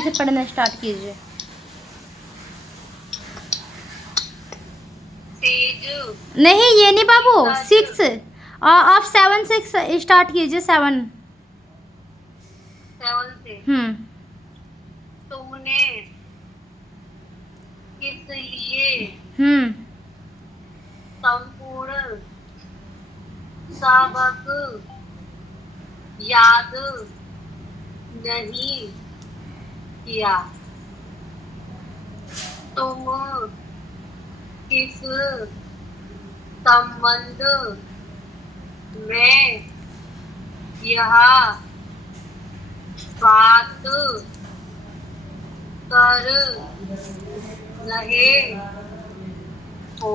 Seven से पढ़ना start कीजिए। नहीं ये नहीं बाबू, 6 आप 7 से स्टार्ट कीजिए। 7 से। तूने किस लिए संपूर्ण सबक याद नहीं किया? तुम किस संबंध में यह बात कर रहे हो?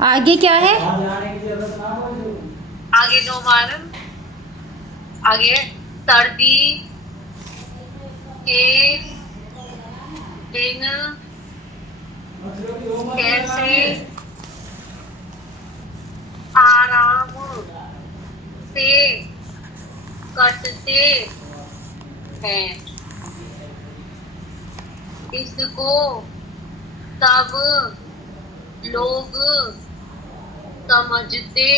आगे क्या है? आगे नो मालूम। आगे सर्दी के दिन कैसे आराम से कटते हैं, इसको सब लोग समझते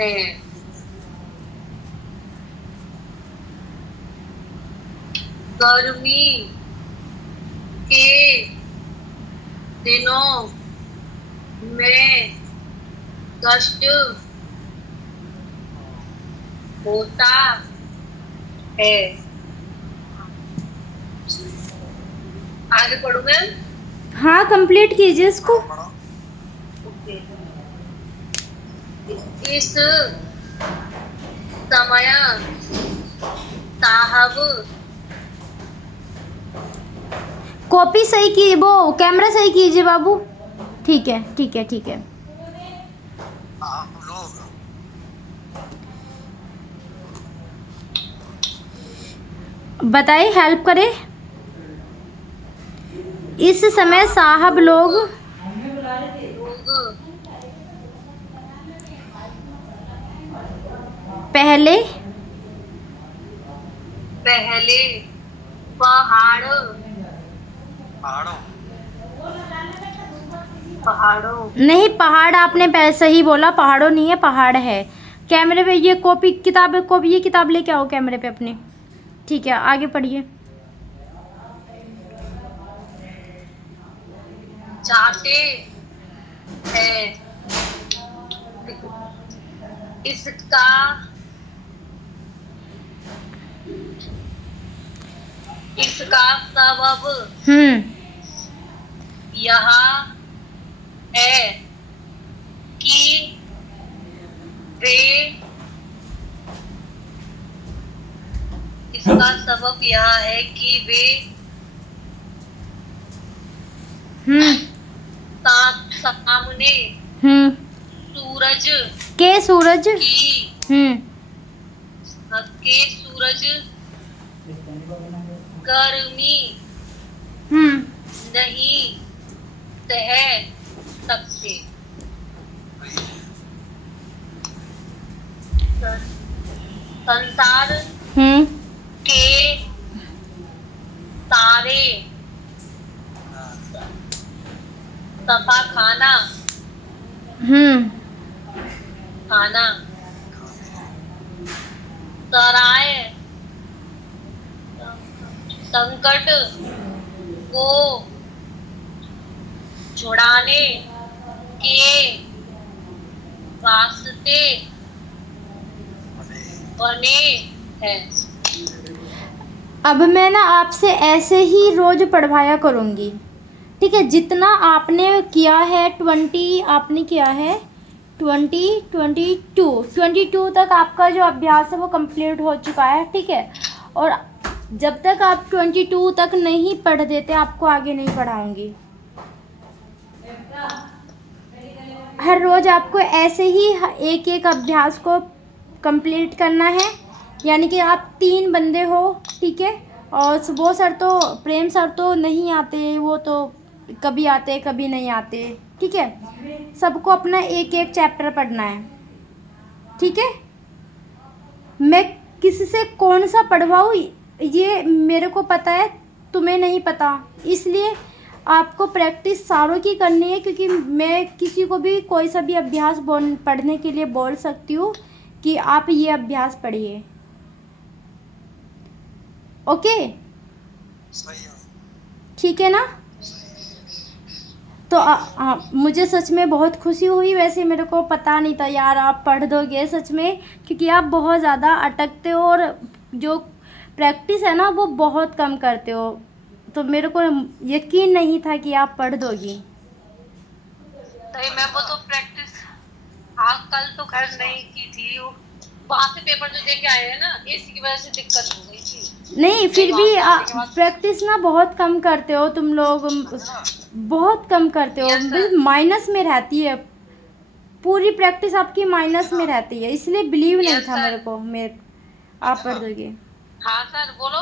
हैं। गर्मी के दिनों में कष्ट होता है। आगे पढ़ूं मैं? हाँ कंप्लीट कीजिए इसको। इस समय साहब कॉपी सही की, वो कैमरा सही कीजिए बाबू। ठीक है ठीक है ठीक है। बताइए, हेल्प करे। इस समय साहब लोग पहले पहाड़ों नहीं, पहाड़ आपने सही बोला, पहाड़ों नहीं है, पहाड़ है। कैमरे पे ये कॉपी किताब, ये किताब लेके आओ कैमरे पे अपने। ठीक है आगे पढ़िए। जाते हैं, इसका सबब यह है कि वे सामने सूरज गर्मी नहीं सह सकते। संसार के सारे सफा खाना सराय संकट को छुड़ाने के वास्ते बने हैं। अब मैं ना आपसे ऐसे ही रोज पढ़वाया करूँगी, ठीक है। जितना आपने किया है 20 आपने किया है 22 तक आपका जो अभ्यास है वो कंप्लीट हो चुका है, ठीक है। और जब तक आप 22 तक नहीं पढ़ देते आपको आगे नहीं पढ़ाऊंगी। हर रोज़ आपको ऐसे ही एक एक अभ्यास को कंप्लीट करना है, यानी कि आप 3 बंदे हो, ठीक है। और वो सर तो प्रेम सर तो नहीं आते, वो तो कभी आते कभी नहीं आते, ठीक है, सबको अपना एक एक चैप्टर पढ़ना है, ठीक है। मैं किसी से कौन सा पढ़वाऊँ ये मेरे को पता है, तुम्हें नहीं पता, इसलिए आपको प्रैक्टिस सारों की करनी है, क्योंकि मैं किसी को भी कोई सा भी अभ्यास पढ़ने के लिए बोल सकती हूँ कि आप ये अभ्यास पढ़िए, ओके, सही है। ठीक है ना। तो मुझे सच में बहुत खुशी हुई, वैसे मेरे को पता नहीं था यार आप पढ़ दोगे सच में, क्योंकि आप बहुत ज़्यादा अटकते हो और जो प्रैक्टिस है ना वो बहुत कम करते हो, तो मेरे को यकीन नहीं था कि आप पढ़ दोगी। नहीं मैम वो तो प्रैक्टिस आज कल तो खैर नहीं की थी, वहाँ से पेपर जो दे के आए हैं ना इसी की वजह से दिक्कत हो गई थी। नहीं फिर भी प्रैक्टिस ना बहुत कम करते हो तुम लोग, बहुत कम करते हो, माइनस में रहती है पूरी प्रैक्टिस आपकी, माइनस में रहती है, इसलिए बिलीव नहीं था मेरे को आप पढ़ दोगे। हाँ सर बोलो।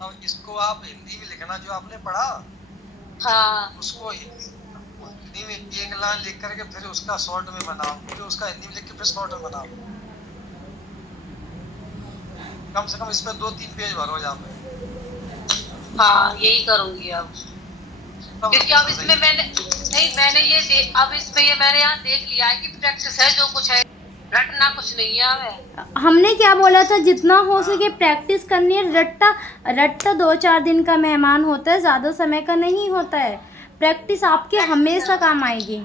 अब इसको आप हिंदी में लिखना जो आपने पढ़ा, हाँ उसको हिंदी में एक लाइन लिख करके फिर उसका शॉर्ट में बनाओ, फिर उसका हिंदी में लिख के फिर शॉर्ट में बनाओ, कम से कम इस पर 2-3 पेज भरो यहाँ पे। हाँ यही करूँगी अब, क्योंकि अब इसमें मैंने ये अब इसमें ये मैंने यहाँ देख लिया है कि प्रैक्टिस है जो कुछ है, रटना कुछ नहीं है हमें। हमने क्या बोला था, जितना हो सके प्रैक्टिस करनी है, रट्टा 2-4 दिन का मेहमान होता है, ज़्यादा समय का नहीं होता है, प्रैक्टिस आपके हमेशा काम आएगी।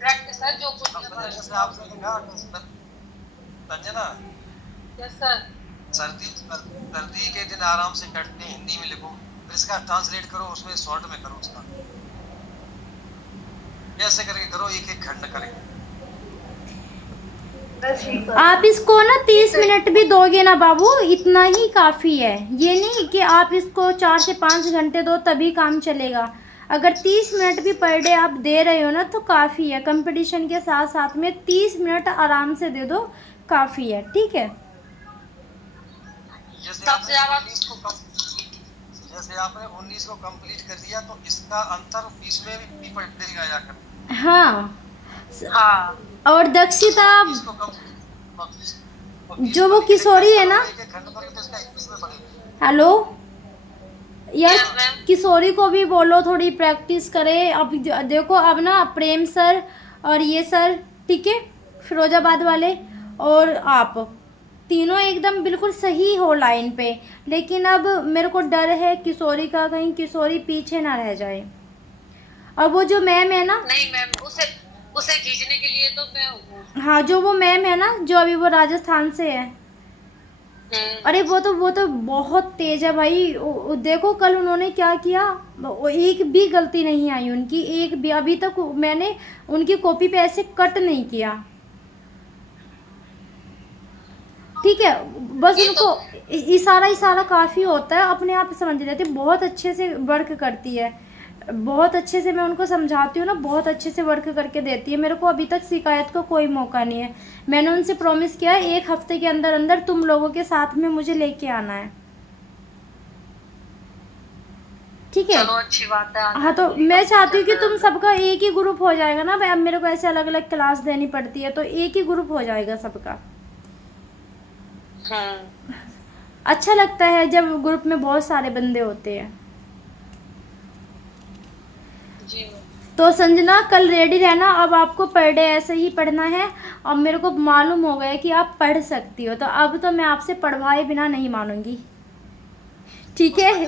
प्रैक्टिस है जो कुछ जैसे आपने कहा संजना, यस सर, सर्दी के दिन आराम से कटते हिंदी में लिखो, फिर इसका ट्रांसलेट करो, उसमें शॉर्ट में करो, उसका ऐसे करके करो, एक एक खंड करेंगे। आप इसको ना 30 मिनट भी दोगे ना बाबू, इतना ही काफ़ी है, ये नहीं कि आप इसको 4 से 5 घंटे दो तभी काम चलेगा। अगर 30 मिनट भी पर डे आप दे रहे हो ना तो काफ़ी है, कंपटीशन के साथ साथ में 30 मिनट आराम से दे दो, काफ़ी है, ठीक है। जैसे आपने 19 को कंप्लीट कर दिया तो इसका अंतर 20 में भी पड़ेगा जाकर। हाँ हाँ और दक्षिता जो वो किशोरी है ना, हेलो यार, Yes, ma'am. किशोरी को भी बोलो थोड़ी प्रैक्टिस करे। अब देखो अब ना प्रेम सर और ये सर, ठीक है, फिरोजाबाद वाले और आप तीनों एकदम बिल्कुल सही हो लाइन पे, लेकिन अब मेरे को डर है किशोरी का, कहीं किशोरी पीछे ना रह जाए। और वो जो मैम है ना, नहीं मैम उसे खींचने के लिए तो मैं हूँ। हाँ जो वो मैम है ना, जो अभी वो राजस्थान से है, अरे वो तो बहुत तेज है भाई। देखो कल उन्होंने क्या किया, एक भी गलती नहीं आई उनकी, एक भी, अभी तक मैंने उनकी कॉपी पे ऐसे कट नहीं किया, ठीक है, बस उनको इशारा काफ़ी होता है, अपने आप समझ लेते, बहुत अच्छे से वर्क करती है, बहुत अच्छे से मैं उनको समझाती हूँ ना, बहुत अच्छे से वर्क करके देती है, मेरे को अभी तक शिकायत का कोई मौका नहीं है। मैंने उनसे प्रॉमिस किया है 1 हफ्ते के अंदर अंदर तुम लोगों के साथ में मुझे लेके आना है, ठीक है। चलो अच्छी बात है। हाँ तो मैं चाहती हूँ कि तुम सबका एक ही ग्रुप हो जाएगा ना, अब मेरे को ऐसे अलग अलग क्लास देनी पड़ती है, तो एक ही ग्रुप हो जाएगा सबका। अच्छा लगता है जब ग्रुप में बहुत सारे बंदे होते हैं। जी तो संजना कल रेडी रहना, अब आपको पर डे ऐसे ही पढ़ना है, और मेरे को मालूम हो गया कि आप पढ़ सकती हो, तो अब तो मैं आपसे पढ़वाए बिना नहीं मानूंगी, ठीक है।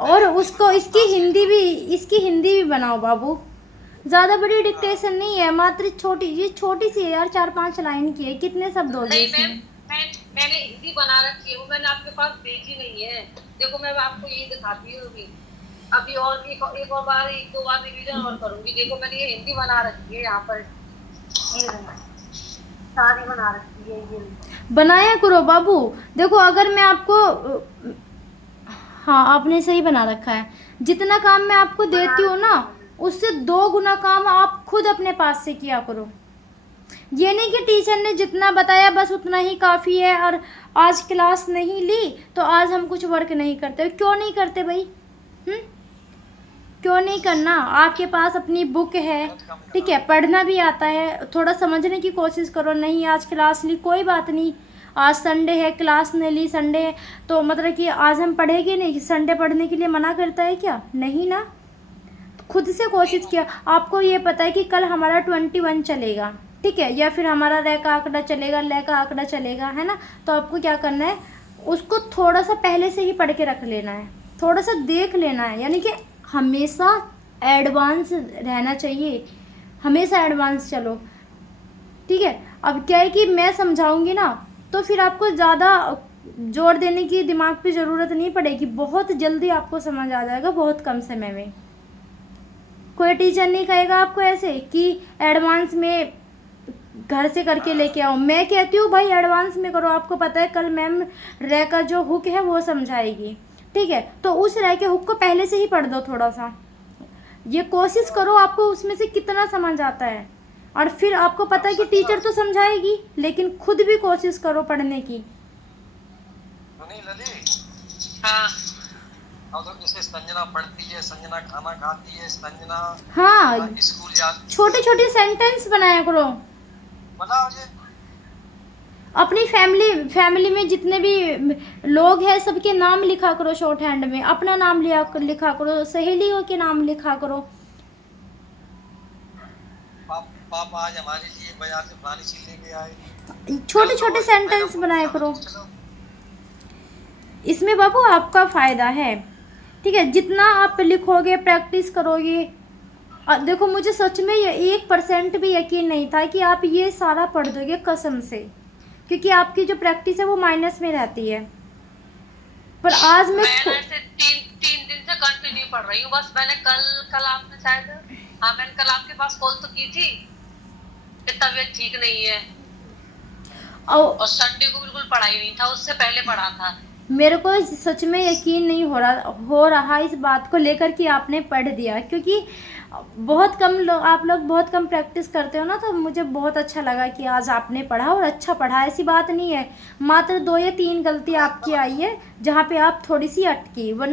और उसको इसकी हिंदी भी बनाओ बाबू, ज़्यादा बड़ी डिक्टेशन नहीं है, मात्र छोटी सी है यार, 4-5 लाइन की है, कितने शब्द हो गए इसमें। मैंने हिंदी बना रखी है, वो मैंने आपके पास भेजी नहीं है। देखो मैं आपको ये दिखाती हूँ अभी और एक और बार 1-2 बार रिवीजन और करूंगी। देखो मैंने ये हिंदी बना रखी है, यहाँ पर ये सारी बना रखी है, ये बनाया करो बाबू। देखो अगर मैं आपको, हाँ आपने सही बना रखा है, जितना काम मैं आपको देती हूँ ना उससे 2 गुना काम आप खुद अपने पास से किया करो। ये नहीं कि टीचर ने जितना बताया बस उतना ही काफ़ी है, और आज क्लास नहीं ली तो आज हम कुछ वर्क नहीं करते। क्यों नहीं करते भाई? क्यों नहीं करना, आपके पास अपनी बुक है, ठीक है, पढ़ना भी आता है, थोड़ा समझने की कोशिश करो। नहीं आज क्लास ली, कोई बात नहीं, आज संडे है, क्लास नहीं ली, संडे है तो मतलब कि आज हम पढ़ेंगे नहीं? संडे पढ़ने के लिए मना करता है क्या? नहीं ना, खुद से कोशिश किया। आपको ये पता है कि कल हमारा 21 चलेगा, ठीक है, या फिर हमारा रे का आंकड़ा चलेगा, ले का आंकड़ा चलेगा, है ना, तो आपको क्या करना है, उसको थोड़ा सा पहले से ही पढ़ के रख लेना है, थोड़ा सा देख लेना है, यानी कि हमेशा एडवांस रहना चाहिए, हमेशा एडवांस चलो, ठीक है। अब क्या है कि मैं समझाऊंगी ना तो फिर आपको ज़्यादा जोर देने की दिमाग पे ज़रूरत नहीं पड़ेगी, बहुत जल्दी आपको समझ आ जाएगा, बहुत कम समय में। कोई टीचर नहीं कहेगा आपको ऐसे कि एडवांस में घर से करके लेके आओ। मैं कहती हूँ भाई एडवांस में करो, आपको पता है कल मैम रे का जो हुक है वो समझाएगी, ठीक है, तो उस रे के हुक को पहले से ही पढ़ दो थोड़ा सा, ये कोशिश करो आपको उसमें से कितना समझ आता है, और फिर आपको पता है कि टीचर तो समझाएगी, लेकिन खुद भी कोशिश करो पढ़ने की। तो नहीं लली, हाँ अब तो जैसे संजना पढ़ती है, संजना खाना खाती है, संजना हाँ, स्कूल जाती, छोटे छोटे सेंटेंस बनाया करो। बताओ जी। अपनी फैमिली में जितने भी लोग हैं सबके नाम लिखा करो शॉर्ट हैंड में, अपना नाम लिखा करो, सहेलियों के नाम लिखा करो। पापा आज हमारे लिए बाजार से फलानी चीज लेके आए, छोटे छोटे सेंटेंस बनाया करो, इसमें बाबू आपका फ़ायदा है, ठीक है। जितना आप लिखोगे, प्रैक्टिस करोगे, देखो मुझे सच में ये 1% भी यकीन नहीं था कि आप ये सारा पढ़ दोगे, कसम से, क्योंकि आपकी जो प्रैक्टिस है वो माइनस में रहती है। पर आज मैं ऐसे तीन दिन से कंटिन्यू पढ़ रही हूँ बस। मैंने कल आपने शायद, हाँ मैंने कल आपके पास कॉल तो की थी कि तबीयत ठीक नहीं है, और संडे को बिल्कुल पढ़ाई नहीं था, उससे पहले पढ़ा था। मेरे को सच में यकीन नहीं हो रहा इस बात को लेकर कि आपने पढ़ दिया, क्योंकि बहुत कम लोग, आप लोग बहुत कम प्रैक्टिस करते हो ना, तो मुझे बहुत अच्छा लगा कि आज आपने पढ़ा, और अच्छा पढ़ा, ऐसी बात नहीं है। मात्र 2 या 3 गलती आपकी आई है जहाँ पे आप थोड़ी सी अटकी, वरना